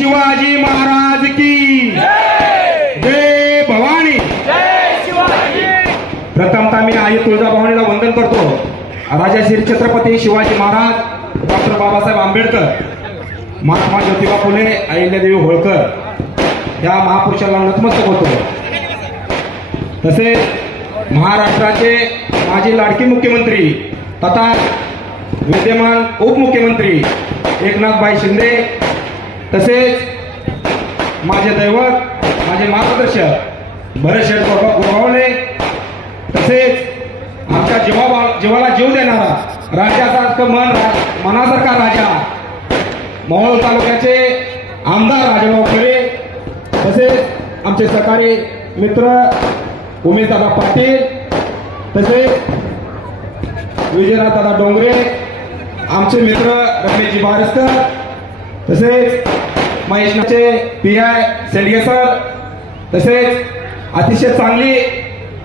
शिवाजी महाराज की। जय भवानी। प्रथमतः मी आई तुळजाभवानीला वंदन करतो. राजाश्री छत्रपती शिवाजी महाराज डॉक्टर बाबासाहेब आंबेडकर महात्मा ज्योतिबा फुले अहिल्यादेवी होळकर या महापुरुषाला नतमस्तक होतो. तसेच महाराष्ट्राचे माजी लाडकी मुख्यमंत्री तथा विद्यमान उपमुख्यमंत्री एकनाथभाई शिंदे तसेच माझे दैवत माझे मार्गदर्शक भरत शेठ गोगा- तसेच आमच्या जीवा जीवाला जीव देणारा राज्यासारखं मन मनासारखा राजा मोहोळ तालुक्याचे आमदार राजाभाऊ खरे तसेच आमचे सहकारी मित्र उमेशदादा पाटील तसेच विजयनाथदादा डोंगरे आमचे मित्र रमेशजी बारस्कर तसेच महेशचे पी आय सेंडगे सर तसेच अतिशय चांगली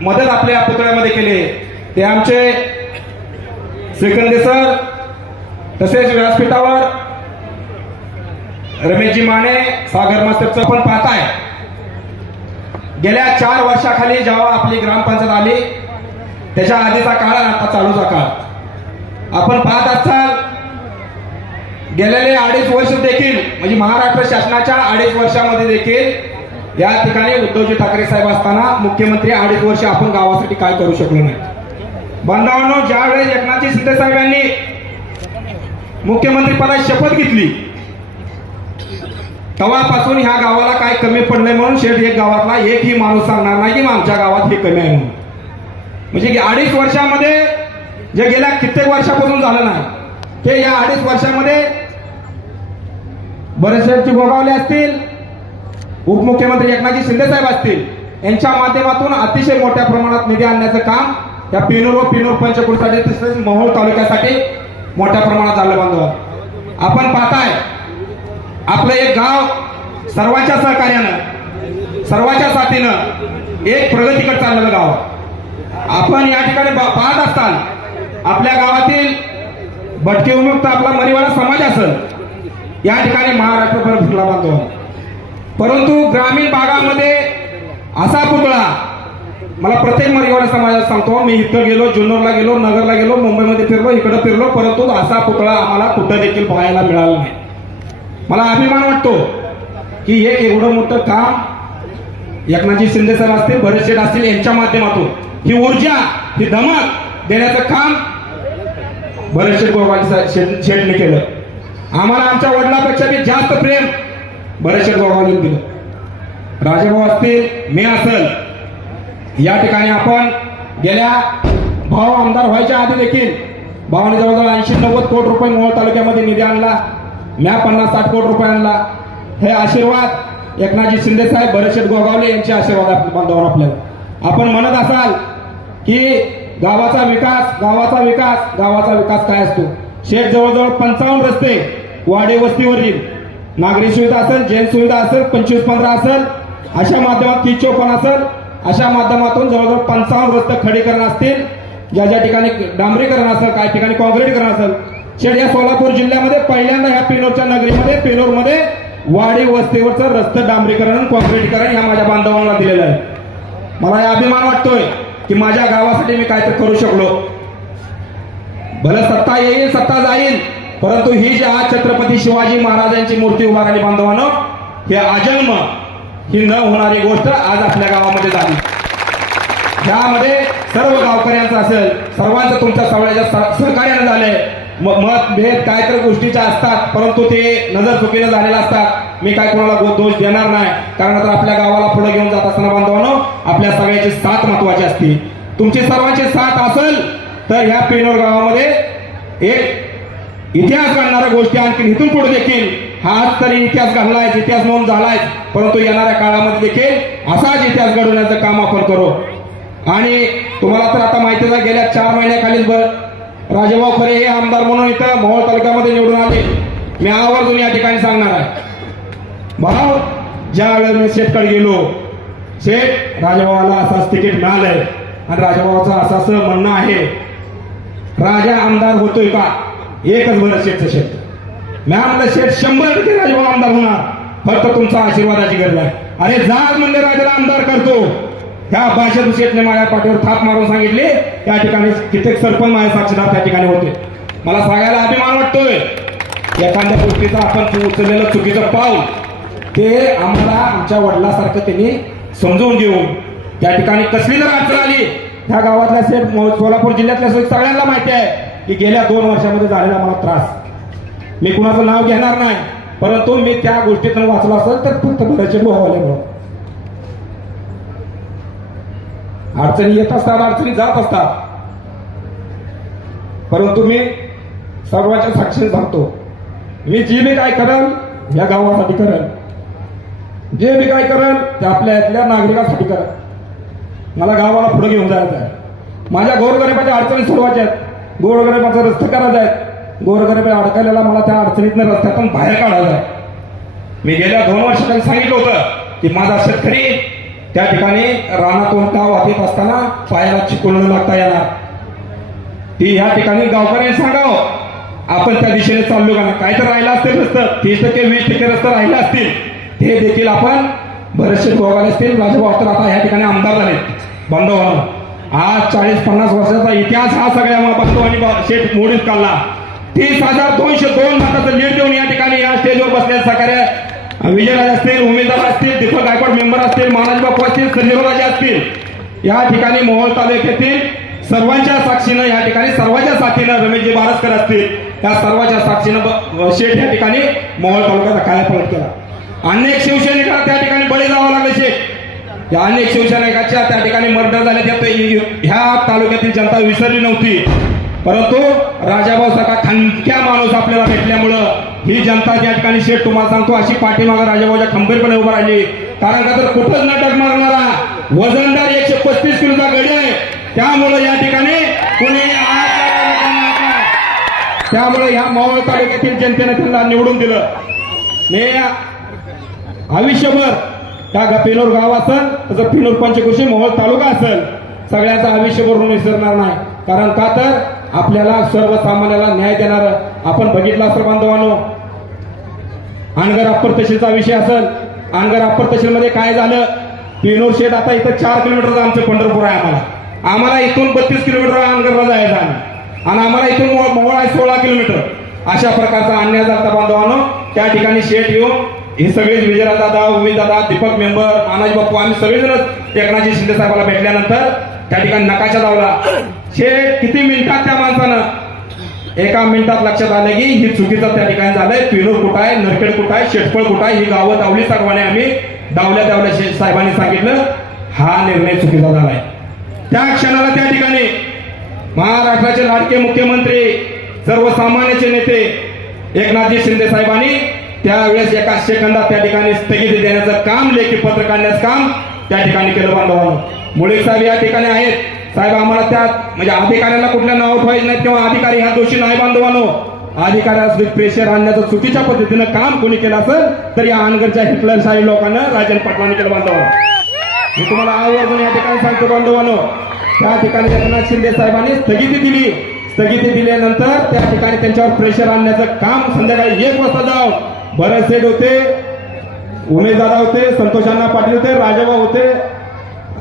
मदत आपल्या पुतळ्यामध्ये केली. ते आमचे श्रीकंदे सर तसेच व्यासपीठावर रमेशजी माने सागर मास्टरचं पण पाहताय. गेल्या चार वर्षाखाली जेव्हा आपली ग्रामपंचायत आली त्याच्या आधीचा काळ आणि आता चालूचा काळ. आपण पाहत असाल गेलेले अडीच वर्ष देखील म्हणजे महाराष्ट्र शासनाच्या अडीच वर्षामध्ये देखील या ठिकाणी उद्धवजी ठाकरे साहेब असताना मुख्यमंत्री अडीच वर्ष आपण गावासाठी काय करू शकलो नाही. बांधवांनो ज्यावेळेस एकनाथजी शिंदे साहेबांनी मुख्यमंत्री पदाची शपथ घेतली तेव्हापासून ह्या गावाला काय कमी पडलंय म्हणून शेठ एक गावातला एकही माणूस सांगणार नाही की आमच्या गावात हे कमी आहे म्हणून. म्हणजे की अडीच वर्षामध्ये जे गेल्या कित्येक वर्षापासून झालं नाही ते या अडीच वर्षामध्ये बरेचशेची गोगावले असतील. उपमुख्यमंत्री एकनाथजी शिंदे साहेब असतील. यांच्या माध्यमातून अतिशय मोठ्या प्रमाणात निधी आणण्याचं काम या पिनूर व पिनूर पंचकुलसाठी तसेच मोहोळ तालुक्यासाठी मोठ्या प्रमाणात झालं बांधव आपण पाहताय आपलं एक गाव सर्वांच्या सहकार्यानं सर्वांच्या साथीनं एक प्रगतीकडे चाललेलं गाव. आपण या ठिकाणी पाहत असताल आपल्या गावातील भटके उन्मुक्त आपला मरिवाडा समाज असेल या ठिकाणी महाराष्ट्रभर फुटला बांधतो परंतु ग्रामीण भागामध्ये असा पुतळा मला प्रत्येक मरीवाडा समाजात सांगतो मी इथं गेलो जुन्नरला गेलो नगरला गेलो मुंबईमध्ये फिरलो इकडं फिरलो परंतु असा पुतळा आम्हाला कुठं देखील पाहायला मिळाला नाही. मला अभिमान वाटतो की हे एवढं मोठं काम एकनाथजी शिंदे साहेब असतील भरत शेठ असतील यांच्या माध्यमातून. ही ऊर्जा ही धमक देण्याचं काम भरत शेठ गोगावले शेठने केलं. आम्हाला आमच्या वडिलापेक्षा बी जास्त प्रेम भरत शेठ दिलं. राजेभाऊ असतील मी असेल. या ठिकाणी आपण गेल्या भाव आमदार व्हायच्या आधी देखील भावाने जवळजवळ ऐंशी नव्वद कोटी रुपये मोहोळ तालुक्यामध्ये निधी आणला. म्या पन्नास साठ कोटी रुपये आणला. हे आशीर्वाद एकनाथजी शिंदे साहेब भरतशेठ गोगावले यांचे आशीर्वाद आप- आपल्याला. आपण म्हणत असाल की गावाचा विकास गावाचा विकास गावाचा विकास काय असतो? शेठ जवळजवळ पंचावन्न रस्ते वाडे वस्तीवरील नागरी सुविधा असेल जैन सुविधा असेल पंचवीस पंधरा असेल अशा माध्यमात तीस चौपन्न असेल अशा माध्यमातून जवळजवळ पंचावन्न रस्ते खडीकरण असतील. ज्या ज्या ठिकाणी डांबरीकरण असेल काही ठिकाणी कॉन्क्रीटीकरण असेल. शेड या सोलापूर जिल्ह्यामध्ये पहिल्यांदा ह्या पेनोरच्या नगरीमध्ये पेनोरमध्ये वाडी वस्तीवरचं रस्ते डांबरीकरण आणि ह्या माझ्या बांधवांना दिलेलं आहे. मला हे अभिमान वाटतोय की माझ्या गावासाठी मी काहीतरी करू शकलो. भले सत्ता येईल सत्ता जाईल. परंतु ही जी आज छत्रपती शिवाजी महाराजांची मूर्ती उभारली बांधवानं हे अजन्म ही न होणारी गोष्ट आज आपल्या गावामध्ये झाली. त्यामध्ये सर्व गावकऱ्यांचं असेल सर्वांचं तुमच्या सगळ्याच्या सहकार्यानं झालंय. म- मतभेद काय तर गोष्टीच्या असतात परंतु ते नजर चुकीनं झालेलं असतात. मी काय कोणाला दोष देणार नाही. कारण तर आपल्या गावाला पुढे घेऊन जात असताना बांधवानो आपल्या सगळ्याची साथ महत्वाची असते. तुमची सर्वांची साथ असेल तर ह्या पेनोर गावामध्ये एक इतिहास घडणाऱ्या गोष्टी आणखी इथून पुढे देखील. हाच तरी इतिहास घडलाय इतिहास नोंद झालाय. परंतु येणाऱ्या काळामध्ये देखील असाच इतिहास घडवण्याचं काम आपण करू. आणि तुम्हाला तर आता माहितीच आहे गेल्या चार महिन्याखालीच राजेभाऊ खरे हे आमदार म्हणून इथं मोहोळ तालुक्यामध्ये निवडून आले. मी आवर्जून या ठिकाणी सांगणार आहे. भाऊ ज्या वेळेस मी शेतकडे गेलो शेठ राजाभावाला असाच तिकीट मिळालंय. आणि राजाभावाचं असं असं म्हणणं आहे राजा आमदार होतोय का? एकच बरं शेठचं शेत. मी म्हणलं शेठ शंभर टक्के राजभाऊ आमदार होणार. फक्त तुमचा आशीर्वादाची गरज आहे. अरे जा म्हणजे राजाला आमदार करतो. ह्या भाषेत शेठने माझ्या पाठीवर थाप मारून सांगितले. त्या ठिकाणी कित्येक सरपंच माझ्या साक्षीदार त्या ठिकाणी होते. मला सांगायला अभिमान वाटतोय. एखाद्या गोष्टीचा आपण उचललेलं चुकीचं पाऊल ते आम्हाला आमच्या वडिलासारखं त्यांनी समजून घेऊन त्या ठिकाणी कसली जर अडचण आली. त्या गावातल्या सेठ सोलापूर जिल्ह्यातल्या सगळ्यांना माहिती आहे. की गेल्या दोन वर्षामध्ये झालेला मला त्रास. मी कुणाचं नाव घेणार नाही परंतु मी त्या गोष्टीतून वाचला असेल तर फक्त बऱ्याचशे म्हणून. अडचणी येत असतात अडचणी जात असतात. परंतु मी सर्वांच्या साक्षीने सांगतो मी जे मी काय करेल या गावासाठी करेल. जे मी काय करेल ते आपल्या इथल्या नागरिकांसाठी करेल. मला गावाला पुढे घेऊन जायचं आहे. माझ्या गोरगरिबाच्या अडचणी सोडवायच्या आहेत. गोरगरिबाचा रस्ते करायचा आहेत गोरगरीब अडकलेला मला त्या अडचणीतनं रस्त्यातून बाहेर काढायचं आहे. मी गेल्या दोन वर्षाखाली सांगितलं होतं की माझा शेतकरी त्या ठिकाणी रानातून गाव वाहत असताना पायाला चिकून न लागता येणार. ती ह्या ठिकाणी गावकऱ्यांनी सांगावं. आपण त्या दिशेने चाललो का नाही? काय तर राहिलं असतील रस्तं. तीस टक्के वीस टक्के रस्ता राहिले असतील. हे देखील आपण बरेचसे गोवाले असतील. माझे तर आता ह्या ठिकाणी आमदार झाले. बांधवांनो आज चाळीस पन्नास वर्षाचा इतिहास हा सगळ्या बांधवांनी शेठ मोडीत काढला. तीस हजार दोनशे दोन मताचं लीड देऊन या ठिकाणी या स्टेजवर बसलेल्या सकाळी विजयराज असतील उमेदवार असतील दीपक गायकवाड मेंबर असतील महाराज बापू असतील संजीवराजे असतील. या ठिकाणी मोहोळ तालुक्यातील सर्वांच्या साक्षीनं या ठिकाणी सर्वांच्या साथीनं रमेशजी बारसकर असतील. त्या सर्वांच्या साक्षीनं ब- शेठ या ठिकाणी मोहोळ तालुक्याचा कायापालट केला. अनेक शिवसैनिकांना त्या ठिकाणी बळी जावं लागले शेठ. या अनेक शिवसैनिकाच्या त्या ठिकाणी मर्डर झाले. ह्या तालुक्यातील जनता विसरली नव्हती. परंतु राजाभाऊ सारखा खंडक्या माणूस आपल्याला भेटल्यामुळं ही जनता त्या ठिकाणी शेठ तुम्हाला सांगतो अशी पाठीमागं राजाभाऊच्या खंबीरपणे उभं राहिली. कारण का तर कुठंच नाटक मारणारा वजनदार एकशे पस्तीस किलोचा गडी आहे. त्यामुळं या ठिकाणी कुणी त्यामुळे ह्या मावळ तालुक्यातील जनतेने त्यांना निवडून दिलं. मी आयुष्यभर का ग- पेनूर गाव असेल? तसं पेनूर पंचकृषी मोहोळ तालुका असेल सगळ्यांचा आयुष्य भरून विसरणार नाही. कारण का तर आपल्याला सर्वसामान्याला न्याय देणार आपण बघितलं असं बांधवानो. अनगर अप्पर तहसीलचा विषय असेल. अनगर अप्पर तहसीलमध्ये काय झालं? पेनूर शेत आता इथं चार किलोमीटरचं आमचं पंढरपूर आहे आम्हाला. आम्हाला इथून बत्तीस किलोमीटर अनगरला जायचं आहे. आणि आम्हाला इथून मोहोळ आहे सोळा किलोमीटर. अशा प्रकारचा अन्याय झाला बांधवानो. त्या ठिकाणी शेठ येऊन हे सगळेच विजयराज दादा उमेद दादा दीपक मेंबर मानाजी बाप्पू आम्ही सगळेजणच एकनाथजी शिंदे साहेबाला भेटल्यानंतर त्या ठिकाणी नकाशा लावला. शे किती मिनिटात त्या माणसानं? एका मिनिटात लक्षात आलं की ही चुकीचं त्या ठिकाणी झालंय. पिनूर कुठं आहे? नरखेड कुठं आहे? शेटफळ कुठं आहे? ही गावं दावली सर्वांनी आम्ही दावल्या दावल्या साहेबांनी सांगितलं. हा निर्णय चुकीचा झालाय. त्या क्षणाला त्या ठिकाणी महाराष्ट्राचे लाडके मुख्यमंत्री सर्वसामान्याचे नेते एकनाथजी शिंदे साहेबांनी त्यावेळेस एका सेकंदात त्या ठिकाणी स्थगिती देण्याचं काम लेखी पत्र काढण्याचं काम त्या ठिकाणी केलं बांधवांनो. मुळे साहेब या ठिकाणी आहेत. साहेब आम्हाला त्या म्हणजे अधिकाऱ्यांना कुठल्या नाव ठेवायचे नाही किंवा अधिकारी ह्या दोषी नाही बांधवानो. अधिकाऱ्यास प्रेशर आणण्याचं चुकीच्या पद्धतीनं काम कोणी केलं असेल तर या अनगरच्या हिटलरशाही लोकांना राजन पाटलांनी केलं बांधवानो. मी तुम्हाला आवर्जून या ठिकाणी सांगतो बांधवानो. त्या ठिकाणी एकनाथ शिंदे साहेबांनी स्थगिती दिली. स्थगिती दिल्यानंतर त्या ठिकाणी त्यांच्यावर प्रेशर आणण्याचं काम संध्याकाळी एक वाजता जाऊन भरत सेठ होते उमेश दादा होते संतोषांना पाटील होते राजाबा होते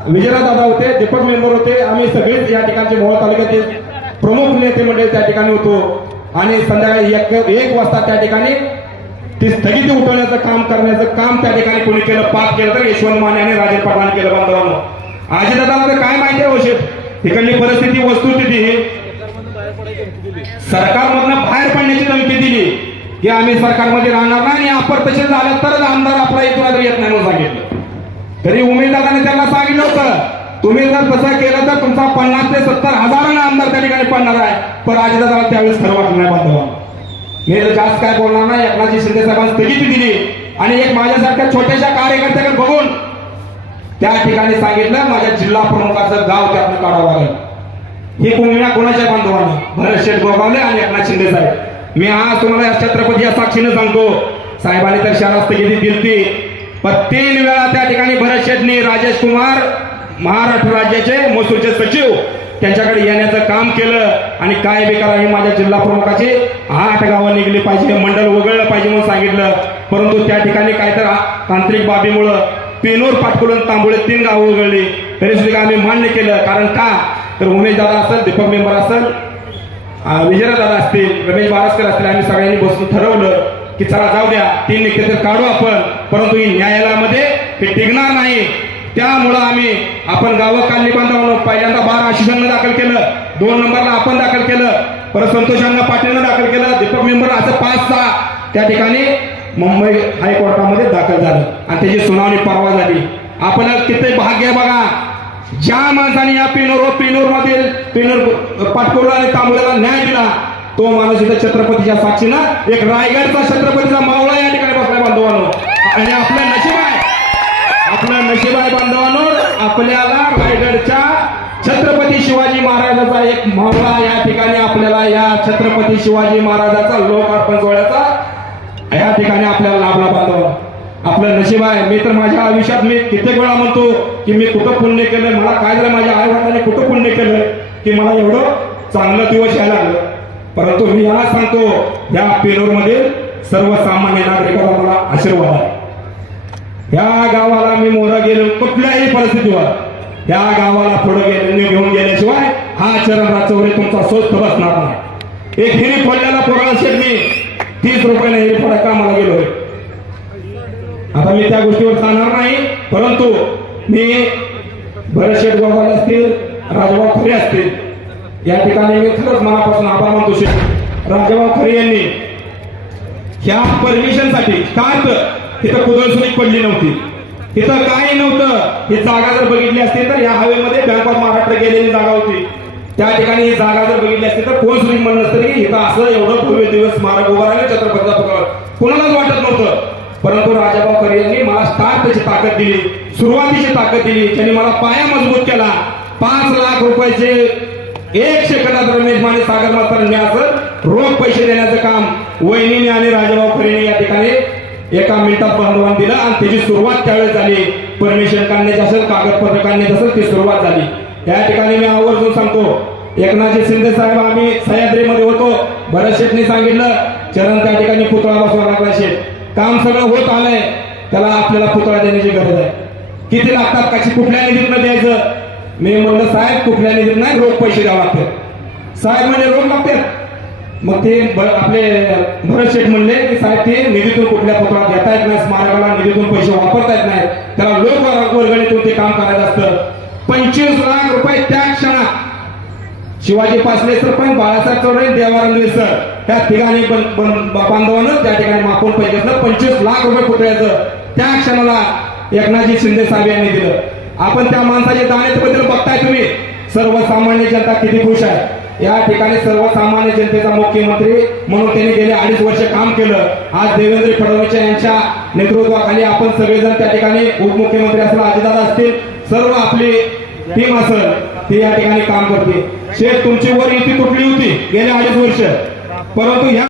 विजयराव दादा होते दीपक मेंबर होते. आम्ही सगळेच या ठिकाणचे मोहोळ तालुक्याचे प्रमुख नेते मंडळी त्या ठिकाणी होतो. आणि संध्याकाळी एक एक वाजता त्या ठिकाणी ती स्थगिती उठवण्याचं काम करण्याचं काम त्या ठिकाणी कोणी केलं पाच केलं तर यशवंत माने आणि राजे पाटलांनी केलं बांधवांना आजी दादा तर काय माहिती आहे हो इकडली परिस्थिती वस्तुस्थिती सरकारमधनं बाहेर पडण्याची धमकी दिली. की आम्ही सरकारमध्ये राहणार नाही आणि अपर तसे झालं तरच आमदार आपला इथून आता येत नाही म्हणून सांगितलं. तरी उमेदवाराने त्यांना सांगितलं होतं तुम्ही जर तसं केलं तर तुमचा पन्नास ते सत्तर हजारांना आमदार त्या ठिकाणी पडणार आहे. पण राजदादाला त्यावेळेस खरं वाटलं नाही बांधवा मी तर जास्त काय बोलणार नाही एकनाथजी शिंदे साहेबांनी स्थगिती दिली. आणि एक माझ्यासारख्या छोट्याशा कार्यकर्त्याकडे बघून त्या ठिकाणी सांगितलं माझ्या जिल्हा प्रमुखाचं गाव त्यातनं काढावं लागेल. हे कोणा कोणाच्या बांधवांना? भरत शेठ गोगावले आणि एकनाथ शिंदे साहेब. मी आज तुम्हाला या छत्रपती या साक्षीने सांगतो. साहेबांनी तर शहरात स्थगिती दिलती. पण तीन वेळा त्या ठिकाणी भरत शेटणी राजेश कुमार महाराष्ट्र राज्याचे महसूलचे सचिव त्यांच्याकडे येण्याचं काम केलं आणि काय बी करा माझ्या जिल्हा प्रमुखाची आठ गावं निघली पाहिजे मंडळ वगळलं पाहिजे म्हणून सांगितलं. परंतु त्या ठिकाणी काय तर तांत्रिक बाबीमुळं पेनूर पाटकुलन तांबोळे तीन गावं उघडली तरी सुद्धा आम्ही मान्य केलं. कारण का? तर उमेश दादा असेल दीपक मेंबर असेल विजयदादा असतील रमेश बारसकर असतील आम्ही सगळ्यांनी बसून ठरवलं की चला जाऊ द्या तीन निघते तर काढू आपण परंतु ही न्यायालयामध्ये हे टिकणार नाही. त्यामुळं आम्ही आपण गावं कालनी बांधवानं पहिल्यांदा बारा आशिषांना दाखल केलं दोन नंबरला आपण दाखल केलं परत संतोषांना पाटीलनं दाखल केलं दीपक मेंबर असं पाच सहा त्या ठिकाणी मुंबई हायकोर्टामध्ये दाखल झालं. आणि त्याची सुनावणी परवा झाली. आपण किती भाग्य बघा. ज्या माणसाने या पिनोर व पिनोर मधील पिनोर पाटकोला आणि तांबोळ्याला न्याय दिला तो माणूस इथं छत्रपतीच्या साक्षीनं एक रायगडचा छत्रपतीचा मावळा या ठिकाणी बसलाय बांधवानो. आणि आपलं नशीब आहे आपलं नशीब आहे बांधवानो आपल्याला रायगडच्या छत्रपती शिवाजी महाराजाचा एक मावळा या ठिकाणी आपल्याला या छत्रपती शिवाजी महाराजाचा लोकार्पण सोहळ्याचा या ठिकाणी आपल्याला लाभला बांधवा आपलं नशीब आहे. मी तर माझ्या आयुष्यात मी कित्येक वेळा म्हणतो की मी कुठं पुण्य केलं मला काय झालं? माझ्या आई वडिलांनी कुठं पुण्य केलं की मला एवढं चांगलं दिवस यायला लागलं. परंतु मी याला सांगतो या पेरोर सर्वसामान्य नागरिकाला मला आशीर्वाद आहे. या गावाला मी मोरा गेलो कुठल्याही परिस्थितीवर. या गावाला पुढे गेले घेऊन गेल्याशिवाय हा चरण राचवरे तुमचा स्वस्थ बसणार नाही. एक हिरी फोडल्याला पोराला शेट मी तीस रुपयाने हिरी फोडा कामाला गेलोय आता मी त्या गोष्टीवर सांगणार नाही परंतु मी भरत शेठ असतील राजभाऊ खरे असतील या ठिकाणी मी खरंच मनापासून आभार मानतो शेठ. राजभाऊ खरे यांनी ह्या परमिशनसाठी तर तिथं कुदळसुनी पडली नव्हती. तिथं काही नव्हतं. ही जागा जर बघितली असती तर या हवेमध्ये बँक ऑफ महाराष्ट्र गेलेली जागा होती. त्या ठिकाणी ही जागा जर बघितली असती तर कोण सुद्धा म्हणलं नसतं की इथं असं एवढं भव्य दिवस स्मारक उभं राहिलं छत्रपतीचा कोणालाच वाटत नव्हतं. परंतु राजाभाऊ खरे यांनी मला स्टार्टची ताकद दिली सुरुवातीची ताकद दिली. त्यांनी मला पाया मजबूत केला. पाच लाख रुपयाचे एक सेकंदात रमेश माने सागर मास्तरांनी असं रोख पैसे देण्याचं काम वहिनीने आणि राजाभाऊ खरेने या ठिकाणी एका मिनिटात बांधवान दिलं आणि त्याची सुरुवात त्यावेळेस झाली. परमिशन काढण्याची असेल कागदपत्र काढण्याची असेल ती सुरुवात झाली. या ठिकाणी मी आवर्जून सांगतो एकनाथजी शिंदे साहेब आम्ही सह्याद्रीमध्ये होतो. भरत शेठने सांगितलं चरण त्या ठिकाणी पुतळा बसवा लागला शेठ. काम सगळं होत आलंय. त्याला आपल्याला पुतळा देण्याची गरज आहे. किती लागतात कशी कुठल्या निधीतनं द्यायचं. मी म्हणलं साहेब कुठल्या निधीत नाही रोख पैसे द्यावं लागतात. साहेब म्हणजे रोख लागतात. मग ते आपले भरत शेठ म्हणले की साहेब ते निधीतून कुठल्या पुतळा घेता येत नाही स्मारकाला निधीतून पैसे वापरता येत नाहीत. त्याला लोक वर्गणीतून ते काम करायचं असतं. पंचवीस लाख रुपये त्या क्षणात शिवाजी पासले सरपंच बाळासाहेब चौधरी देवानंद सर. त्या ठिकाणी बांधवानं त्या ठिकाणी मापून पैसे घेतलं. पंचवीस लाख रुपये पुतळ्याचं. त्या क्षणाला एकनाथजी शिंदे साहेब यांनी दिलं. आपण त्या माणसाच्या दाण्याबद्दल बघताय तुम्ही. सर्वसामान्य जनता किती खुश आहे. या ठिकाणी सर्वसामान्य जनतेचा मुख्यमंत्री म्हणून त्यांनी गेले अडीच वर्ष काम केलं. आज देवेंद्र फडणवीस यांच्या नेतृत्वाखाली आपण सगळेजण त्या ठिकाणी उपमुख्यमंत्री असतील अजितदादा असतील. सर्व आपली टीम असेल. ते या ठिकाणी काम करते. शेठ तुमची वर युती तुटली होती गेले अडीच वर्ष. परंतु ह्या